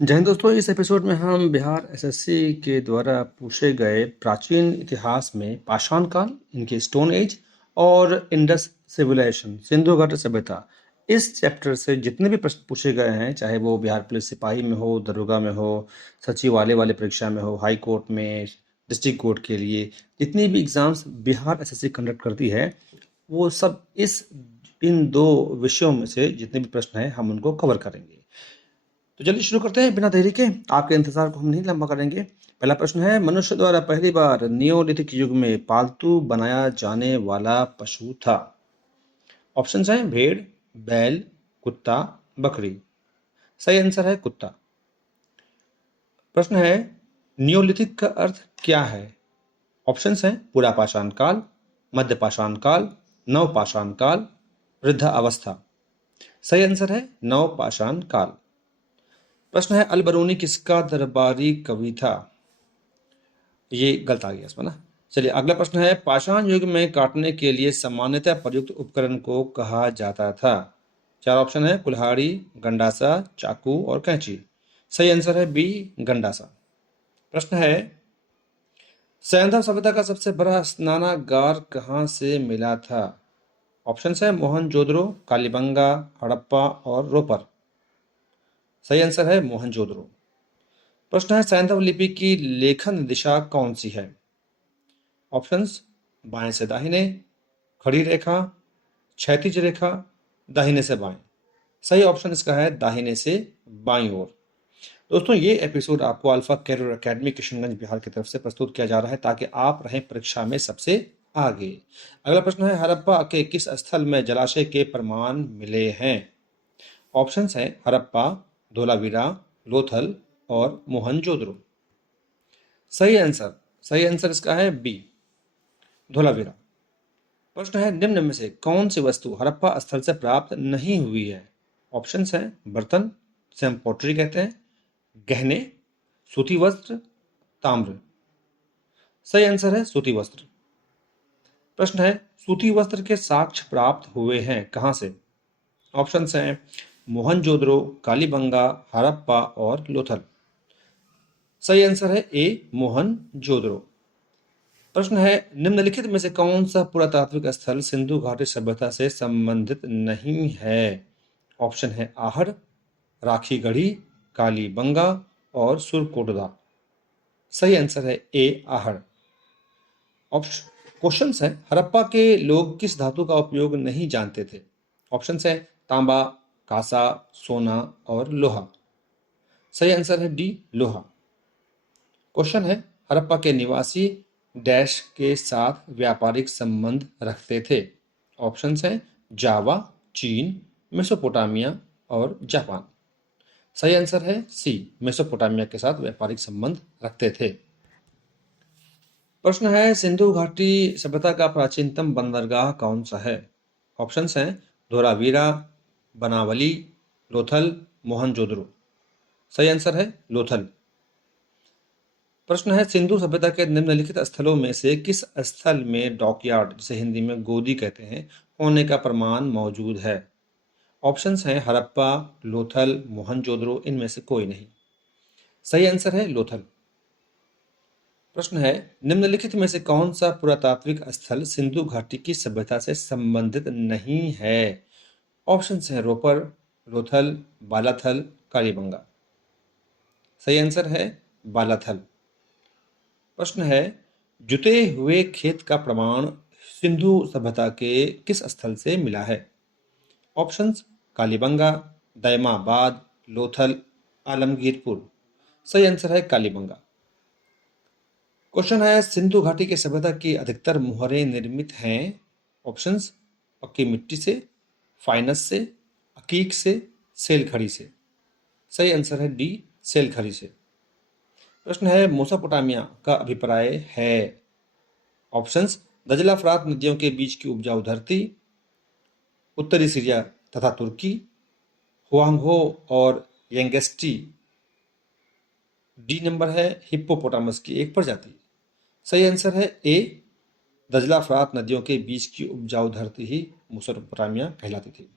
जय हिंद दोस्तों, इस एपिसोड में हम बिहार एसएससी के द्वारा पूछे गए प्राचीन इतिहास में पाषाण काल, इनके स्टोन एज और इंडस सिविलाइजेशन, सिंधु घाटी सभ्यता, इस चैप्टर से जितने भी प्रश्न पूछे गए हैं, चाहे वो बिहार पुलिस सिपाही में हो, दरोगा में हो, सचिवालय वाले परीक्षा में हो, हाई कोर्ट में, डिस्ट्रिक्ट कोर्ट के लिए, जितनी भी एग्जाम्स बिहार एसएससी कंडक्ट करती है, वो सब इन दो विषयों में से जितने भी प्रश्न हैं हम उनको कवर करेंगे। तो चलिए शुरू करते हैं बिना देरी के। आपके इंतजार को हम नहीं लंबा करेंगे। पहला प्रश्न है, मनुष्य द्वारा पहली बार नियोलिथिक युग में पालतू बनाया जाने वाला पशु था। ऑप्शंस हैं भेड़, बैल, कुत्ता, बकरी। सही आंसर है कुत्ता। प्रश्न है, नियोलिथिक का अर्थ क्या है। ऑप्शंस हैं पूरा पाषाण काल, मध्य पाषाण काल, नव पाषाण काल, वृद्धा अवस्था। सही आंसर है नव पाषाण काल। प्रश्न है, अल बरूनी किसका दरबारी कवि था। ये गलत आ गया इसमें ना। चलिए अगला प्रश्न है, पाषाण युग में काटने के लिए सामान्यतः प्रयुक्त उपकरण को कहा जाता था। चार ऑप्शन है, कुल्हाड़ी, गंडासा, चाकू और कैंची। सही आंसर है बी, गंडासा। प्रश्न है, सैंधव सभ्यता का सबसे बड़ा स्नानागार कहाँ से मिला था। ऑप्शन है मोहनजोदड़ो, कालीबंगा, हड़प्पा और रोपर। सही आंसर है मोहनजोदड़ो। प्रश्न है, सैंधव लिपि की लेखन दिशा कौन सी है। ऑप्शंस बाएं से दाहिने, खड़ी रेखा, क्षैतिज रेखा, दाहिने से बाएं। सही ऑप्शन इसका है दाहिने से बाईं ओर। दोस्तों ये एपिसोड आपको alpha career academy Kishanganj Bihar की तरफ से प्रस्तुत किया जा रहा है ताकि आप रहें परीक्षा में सबसे आगे। अगला प्रश्न है, हड़प्पा के किस स्थल में जलाशय के प्रमाण मिले हैं। ऑप्शंस हैं हड़प्पा, धोलावीरा, लोथल और मोहनजोदड़ो। सही आंसर इसका है बी, धोलावीरा। प्रश्न है, निम्न में से कौन सी वस्तु हड़प्पा स्थल से प्राप्त नहीं हुई है। ऑप्शंस हैं बर्तन, जिसे हम पॉटरी कहते हैं, गहने, सूती वस्त्र, ताम्र। सही आंसर है सूती वस्त्र। प्रश्न है, सूती वस्त्र के साक्ष्य प्राप्त हुए हैं कहां से। ऑप्शंस हैं मोहनजोदड़ो, कालीबंगा, हड़प्पा और लोथल। सही आंसर है ए, मोहनजोदड़ो। प्रश्न है, निम्नलिखित में से कौन सा पुरातात्विक स्थल सिंधु घाटी सभ्यता से संबंधित नहीं है। ऑप्शन है आहड़, राखी गढ़ी, कालीबंगा और सुरकोटदा। सही आंसर है ए, आहड़। क्वेश्चन है, हड़प्पा के लोग किस धातु का उपयोग नहीं जानते थे। ऑप्शन है तांबा, कांसा, सोना और लोहा। सही आंसर है डी, लोहा। क्वेश्चन है, हड़प्पा के निवासी डैश के साथ व्यापारिक संबंध रखते थे। ऑप्शंस हैं जावा, चीन, मेसोपोटामिया और जापान। सही आंसर है सी, मेसोपोटामिया के साथ व्यापारिक संबंध रखते थे। प्रश्न है, सिंधु घाटी सभ्यता का प्राचीनतम बंदरगाह कौन सा है। ऑप्शंस हैं धोलावीरा, बनावली, लोथल, मोहनजोदड़ो। सही आंसर है लोथल। प्रश्न है, सिंधु सभ्यता के निम्नलिखित स्थलों में से किस स्थल में डॉकयार्ड, जिसे हिंदी में गोदी कहते हैं, होने का प्रमाण मौजूद है। ऑप्शंस हैं हड़प्पा, लोथल, मोहनजोदड़ो, इनमें से कोई नहीं। सही आंसर है लोथल। प्रश्न है, निम्नलिखित में से कौन सा पुरातात्विक स्थल सिंधु घाटी की सभ्यता से संबंधित नहीं है। ऑप्शंस हैं रोपर, लोथल, बालाथल, कालीबंगा। सही आंसर है बालाथल। प्रश्न है, जुते हुए खेत का प्रमाण सिंधु सभ्यता के किस स्थल से मिला है। ऑप्शंस कालीबंगा, दैमाबाद, लोथल, आलमगीरपुर। सही आंसर है कालीबंगा। क्वेश्चन है, सिंधु घाटी की सभ्यता की अधिकतर मुहरें निर्मित हैं। ऑप्शंस पक्की मिट्टी से, फाइनस से, अकीक से, सेल खड़ी से। सही आंसर है डी, सेल खड़ी से। प्रश्न है, मेसोपोटामिया का अभिप्राय है। ऑप्शंस दजला फरात नदियों के बीच की उपजाऊ धरती, उत्तरी सीरिया तथा तुर्की, हुआंगहो और यंगेस्टी। डी नंबर है हिप्पोपोटामस की एक प्रजाति। सही आंसर है ए, दजला फरात नदियों के बीच की उपजाऊ धरती ही मेसोपोटामिया कहलाती थी।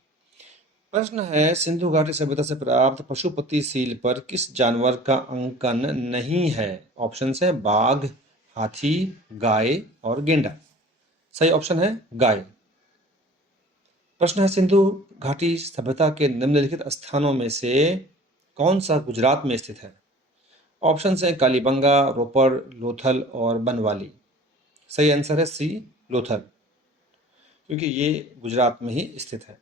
प्रश्न है, सिंधु घाटी सभ्यता से प्राप्त पशुपति सील पर किस जानवर का अंकन नहीं है? ऑप्शन है बाघ, हाथी, गाय और गेंडा। सही ऑप्शन है गाय। प्रश्न है, सिंधु घाटी सभ्यता के निम्नलिखित स्थानों में से कौन सा गुजरात में स्थित है? ऑप्शन है कालीबंगा, रोपड़, लोथल और बनवाली। सही आंसर है सी, लोथल, क्योंकि ये गुजरात में ही स्थित है।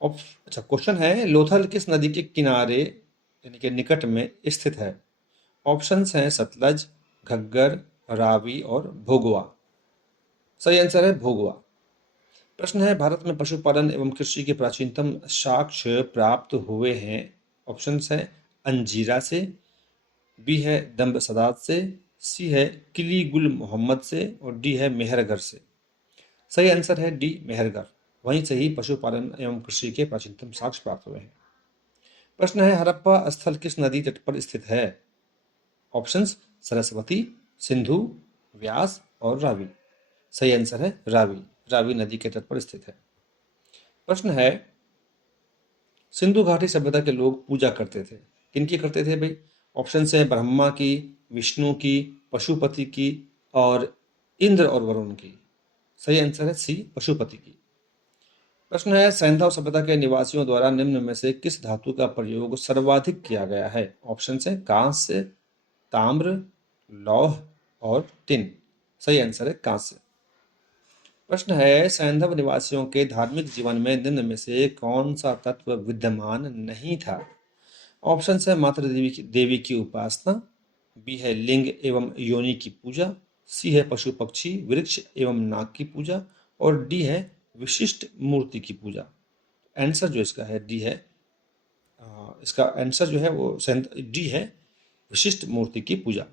अच्छा, क्वेश्चन है, लोथल किस नदी के किनारे यानी कि निकट में स्थित है? ऑप्शंस हैं सतलज, घग्गर, रावी और भोगवा। सही आंसर है भोगवा। प्रश्न है, भारत में पशुपालन एवं कृषि के प्राचीनतम साक्ष्य प्राप्त हुए हैं। ऑप्शंस हैं अंजीरा से, बी है दम्ब सदात से, सी है किली गुल मोहम्मद से और डी है मेहरगढ़ से। सही आंसर है डी, मेहरगढ़। वहीं से ही पशुपालन एवं कृषि के प्राचीनतम साक्ष्य प्राप्त हुए हैं। प्रश्न है, हड़प्पा स्थल किस नदी तट पर स्थित है? ऑप्शंस सरस्वती, सिंधु, व्यास और रावी। सही आंसर है रावी, रावी नदी के तट पर स्थित है। प्रश्न है, सिंधु घाटी सभ्यता के लोग पूजा करते थे, किनकी करते थे भाई? ऑप्शन है ब्रह्मा की, विष्णु की, पशुपति की और इंद्र और वरुण की। सही आंसर है सी, पशुपति की। प्रश्न है, सैंधव सभ्यता के निवासियों द्वारा निम्न में से किस धातु का प्रयोग सर्वाधिक किया गया है? ऑप्शन है कांस्य, ताम्र, लौह और टिन। सही आंसर है कांस्य। प्रश्न है, सैंधव निवासियों के धार्मिक जीवन में निम्न में से कौन सा तत्व विद्यमान नहीं था? ऑप्शन है मातृ देवी की उपासना, बी है लिंग एवं योनि की पूजा, सी है पशु पक्षी वृक्ष एवं नाग की पूजा और डी है विशिष्ट मूर्ति की पूजा। आंसर जो इसका है डी है। इसका आंसर जो है वो डी है, विशिष्ट मूर्ति की पूजा,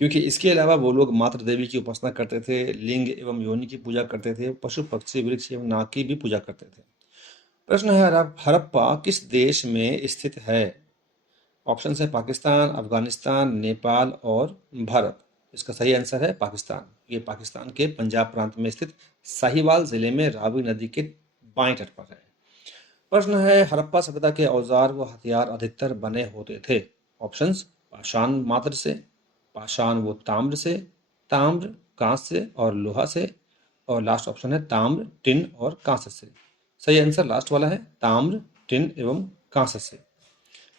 क्योंकि इसके अलावा वो लोग मातृ देवी की उपासना करते थे, लिंग एवं योनि की पूजा करते थे, पशु पक्षी वृक्ष एवं नाग की भी पूजा करते थे। प्रश्न है, हड़प्पा किस देश में स्थित है? ऑप्शन है पाकिस्तान, अफगानिस्तान, नेपाल और भारत। इसका सही आंसर है पाकिस्तान। ये पाकिस्तान के पंजाब प्रांत में स्थित साहिवाल जिले में रावी नदी के बाएं तट पर है। प्रश्न है, हड़प्पा सभ्यता के औजार व हथियार अधिकतर बने होते थे। ऑप्शंस पाषाण मात्र से, पाषाण वो ताम्र से, ताम्र कांस्य और लोहा से और लास्ट ऑप्शन है ताम्र, टिन और कांस्य से। सही आंसर लास्ट वाला है, ताम्र, टिन एवं कांस्य से।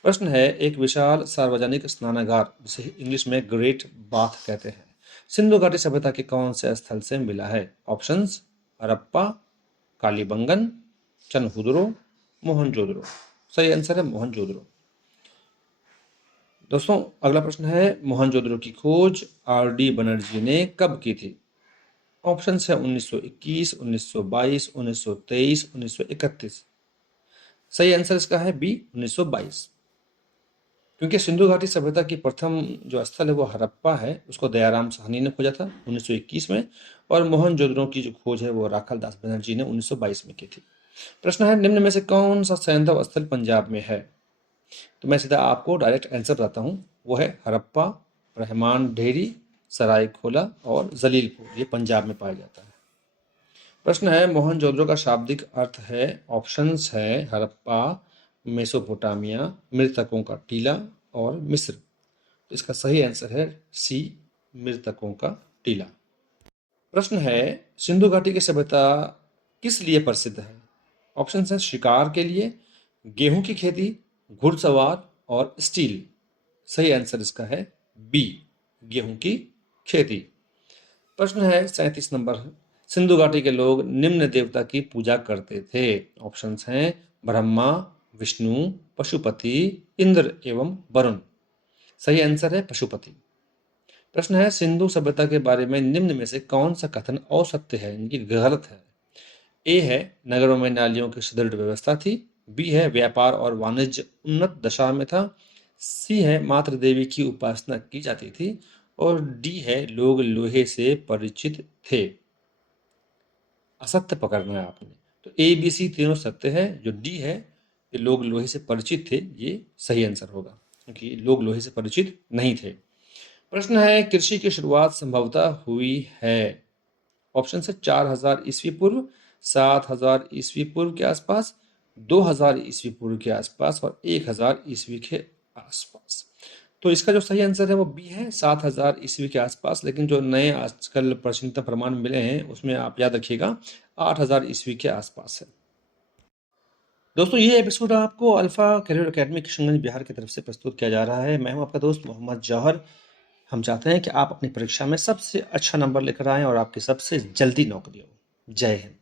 प्रश्न है, एक विशाल सार्वजनिक स्नानागार जिसे इंग्लिश में ग्रेट बाथ कहते हैं, सिंधु घाटी सभ्यता के कौन से स्थल से मिला है? ऑप्शंस हड़प्पा, कालीबंगन, चनहुदरो, मोहनजोदड़ो। सही आंसर है मोहनजोदड़ो। दोस्तों, अगला प्रश्न है, मोहनजोदड़ो की खोज आर डी बनर्जी ने कब की थी? ऑप्शन है 1921, 1922, 1923, 1931। सही आंसर इसका है बी, 1922। क्योंकि सिंधु घाटी सभ्यता की प्रथम जो स्थल है वो हड़प्पा है, उसको दयाराम साहनी ने खोजा था 1921 में, और मोहनजोदड़ो की जो खोज है वो राखल दास बनर्जी ने 1922 में की थी। प्रश्न है, निम्न में से कौन सा सैंधव स्थल पंजाब में है? तो मैं सीधा आपको डायरेक्ट आंसर बताता हूँ, वो है हड़प्पा, रहमान ढेरी, सरायखोला और जलीलपुर, ये पंजाब में पाया जाता है। प्रश्न है, मोहनजोदड़ो का शाब्दिक अर्थ है? ऑप्शंस है हड़प्पा, मेसोपोटामिया, मृतकों का टीला और मिस्र। तो इसका सही आंसर है सी, मृतकों का टीला। प्रश्न है, सिंधु घाटी की सभ्यता किस लिए प्रसिद्ध है? ऑप्शन है शिकार के लिए, गेहूं की खेती, घुड़सवार और स्टील। सही आंसर इसका है बी, गेहूं की खेती। प्रश्न है 37 नंबर, सिंधु घाटी के लोग निम्न देवता की पूजा करते थे। ऑप्शंस हैं ब्रह्मा, विष्णु, पशुपति, इंद्र एवं वरुण। सही आंसर है पशुपति। प्रश्न है, सिंधु सभ्यता के बारे में निम्न में से कौन सा कथन असत्य है, यानी कि गलत है? ए है नगरों में नालियों की सुदृढ़ व्यवस्था थी, बी है व्यापार और वाणिज्य उन्नत दशा में था, सी है मातृ देवी की उपासना की जाती थी और डी है लोग लोहे से परिचित थे। असत्य पकड़ना है आपने, तो ए बी सी तीनों सत्य है, जो डी है कि लोग लोहे से परिचित थे, ये सही आंसर होगा, क्योंकि लोग लोहे से परिचित नहीं थे। प्रश्न है, कृषि की शुरुआत संभवतः हुई है? ऑप्शन है 4000 ईस्वी पूर्व, 7000 ईस्वी पूर्व के आसपास, 2000 ईस्वी पूर्व के आसपास और 1000 ईस्वी के आसपास। तो इसका जो सही आंसर है वो बी है, 7000 ईस्वी के आसपास। लेकिन जो नए आजकल प्राचीनतम प्रमाण मिले हैं उसमें आप याद रखिएगा 8000 ईस्वी के आसपास है। दोस्तों ये एपिसोड आपको alpha career academy Kishanganj Bihar की तरफ से प्रस्तुत किया जा रहा है। मैं हूं आपका दोस्त मोहम्मद जौहर। हम चाहते हैं कि आप अपनी परीक्षा में सबसे अच्छा नंबर लेकर आएं और आपकी सबसे जल्दी नौकरी हो। जय हिंद।